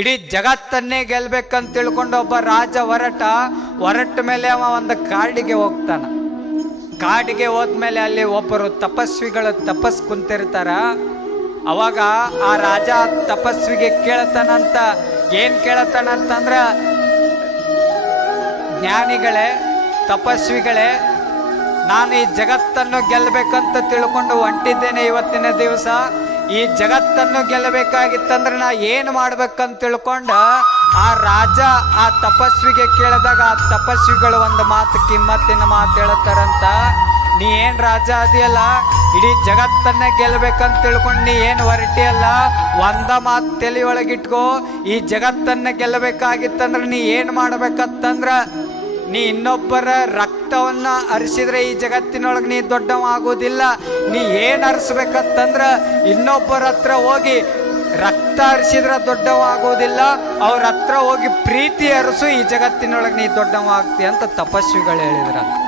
ಇಡೀ ಜಗತ್ತನ್ನೇ ಗೆಲ್ಬೇಕಂತ ತಿಳ್ಕೊಂಡು ಒಬ್ಬ ರಾಜ ಹೊರಟ ಮೇಲೆ ಅವ ಒಂದು ಕಾಡಿಗೆ ಹೋಗ್ತಾನ. ಕಾಡಿಗೆ ಹೋದ್ಮೇಲೆ ಅಲ್ಲಿ ಒಬ್ಬರು ತಪಸ್ವಿಗಳು ತಪಸ್ ಕುಂತಿರ್ತಾರ. ಅವಾಗ ಆ ರಾಜ ತಪಸ್ವಿಗೆ ಕೇಳ್ತಾನಂತ, ಏನ್ ಕೇಳತಾನಂತಂದ್ರ, ಜ್ಞಾನಿಗಳೇ, ತಪಸ್ವಿಗಳೇ, ನಾನು ಈ ಜಗತ್ತನ್ನು ಗೆಲ್ಲಬೇಕಂತ ತಿಳ್ಕೊಂಡು ಹೊಂಟಿದ್ದೇನೆ. ಇವತ್ತಿನ ದಿವಸ ಈ ಜಗತ್ತನ್ನು ಗೆಲ್ಲಬೇಕಾಗಿತ್ತಂದ್ರೆ ನಾ ಏನು ಮಾಡ್ಬೇಕಂತ ತಿಳ್ಕೊಂಡು ಆ ರಾಜ ಆ ತಪಸ್ವಿಗೆ ಕೇಳಿದಾಗ ಆ ತಪಸ್ವಿಗಳು ಒಂದು ಮಾತು, ಕಿಮ್ಮತ್ತಿನ ಮಾತು ಹೇಳ್ತಾರಂತ, ನೀ ಏನ್ ರಾಜ ಅದೆಯಲ್ಲ, ಇಡೀ ಜಗತ್ತನ್ನೇ ಗೆಲ್ಲಬೇಕಂತ ತಿಳ್ಕೊಂಡು ನೀ ಏನು ಹೊರಟಿಯಲ್ಲ, ಒಂದ ಮಾತು ತಲೆಯೊಳಗಿಟ್ಕೋ, ಈ ಜಗತ್ತನ್ನ ಗೆಲ್ಲಬೇಕಾಗಿತ್ತಂದ್ರೆ ನೀ ಏನು ಮಾಡ್ಬೇಕಂತಂದ್ರ, ನೀ ಇನ್ನೊಬ್ಬರ ರಕ್ತವನ್ನ ಹರಿಸಿದ್ರೆ ಈ ಜಗತ್ತಿನೊಳಗೆ ನೀ ದೊಡ್ಡವಾಗುವುದಿಲ್ಲ. ನೀ ಏನು ಹರಿಸ್ಬೇಕಂತಂದ್ರ ಇನ್ನೊಬ್ಬರ ಹತ್ರ ಹೋಗಿ ರಕ್ತ ಹರಿಸಿದ್ರೆ ದೊಡ್ಡವಾಗುವುದಿಲ್ಲ, ಅವ್ರ ಹತ್ರ ಹೋಗಿ ಪ್ರೀತಿ ಹರಿಸು, ಈ ಜಗತ್ತಿನೊಳಗೆ ನೀ ದೊಡ್ಡವಾಗ್ತಿ ಅಂತ ತಪಸ್ವಿಗಳು ಹೇಳಿದ್ರಂತ.